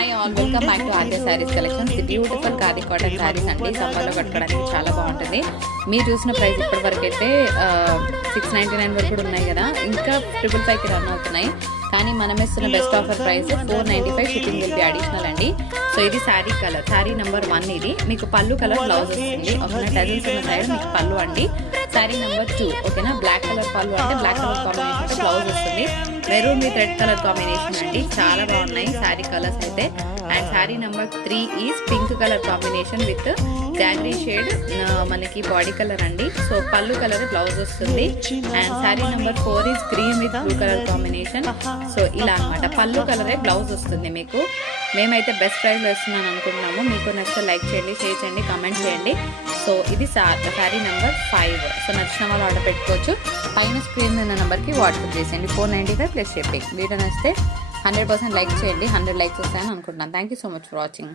Hi all, welcome back to RJ saris collections. The beautiful khadi cotton saris అండి. సమ్మర్లో కట్టుకోవడానికి చాలా బాగుంటుంది. మీరు చూసిన ప్రైస్ ఇప్పటి వరకు అయితే 699 వరకు కూడా ఉన్నాయి కదా, ఇంకా 555కి రన్ అవుతున్నాయి. కానీ మనం ఇస్తున్న best offer price 495, shipping will be additional అండి. సో ఇది శారీ కలర్, శారీ నెంబర్ 1. ఇది మీకు పళ్ళు కలర్ బ్లౌజ్ వస్తుంది. ఓకేనా, టజిల్స్ ఉన్న సైడ్ మీకు పళ్ళు అండి. శారీ నెంబర్ 2. ఓకేనా, బ్లాక్ కలర్ పళ్ళు అంటే బ్లాక్ కలర్ కాంబినేషన్ బ్లౌజ్ వస్తుంది. Maroon with red colour combination అండి. చాలా బాగున్నాయి శారీ కలర్స్ అయితే. And sari number 3 is pink colour combination with jaggery shade, మనకి బాడీ కలర్ అండి. సో పళ్ళు కలర్ బ్లౌజ్ వస్తుంది. And sari number 4 is green with blue colour combination. So ఇలా అనమాట, పళ్ళు కలరే బ్లౌజ్ వస్తుంది మీకు. మేమైతే బెస్ట్ ప్రైస్లో ఇస్తున్నాను అనుకుంటున్నాము. మీకు నచ్చితే లైక్ చేయండి, షేర్ చేయండి, కామెంట్ చేయండి. సో ఇది శారీ నెంబర్ 5. సో నచ్చిన వాళ్ళు ఆర్డర్ పెట్టుకోవచ్చు. పైన స్క్రీన్ ఉన్న నెంబర్కి వాట్సాప్ చేసేయండి. 495 ప్లస్ షిప్పింగ్. వీడియో నచ్చితే 100% లైక్ చేయండి. 100 లైక్స్ వస్తాయని అనుకుంటున్నాను. Thank you so much for watching.